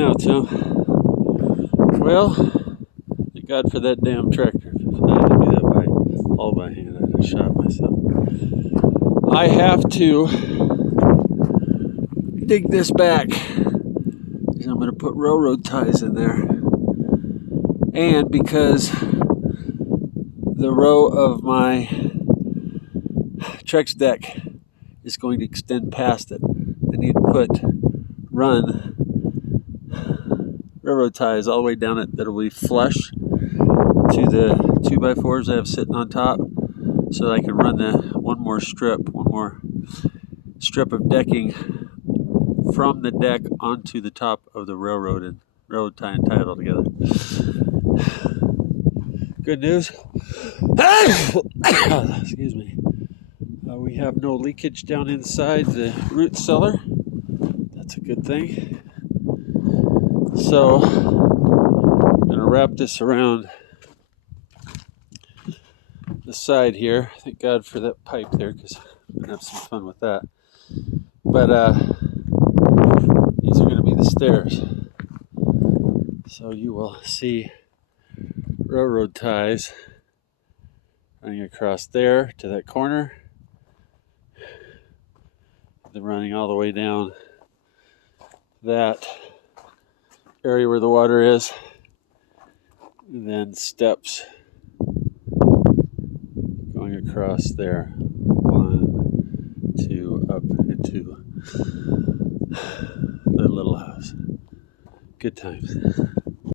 now, Tim? Well, thank God for that damn tractor. If I had to do that all by hand, I'd have shot myself. I have to dig this back because I'm going to put railroad ties in there. And because the row of my Trex deck is going to extend past it, I need to run railroad ties all the way down it that'll be flush to the 2x4s I have sitting on top, so that I can run one more strip of decking from the deck onto the top of the railroad and railroad tie and tie it all together. Good news. Excuse me. We have no leakage down inside the root cellar. That's a good thing. So I'm going to wrap this around the side here. Thank God for that pipe there, because I'm going to have some fun with that. But these are going to be the stairs. So you will see railroad ties running across there to that corner, then running all the way down that area where the water is, and then steps going across there. 1, 2, up into the little house. Good times.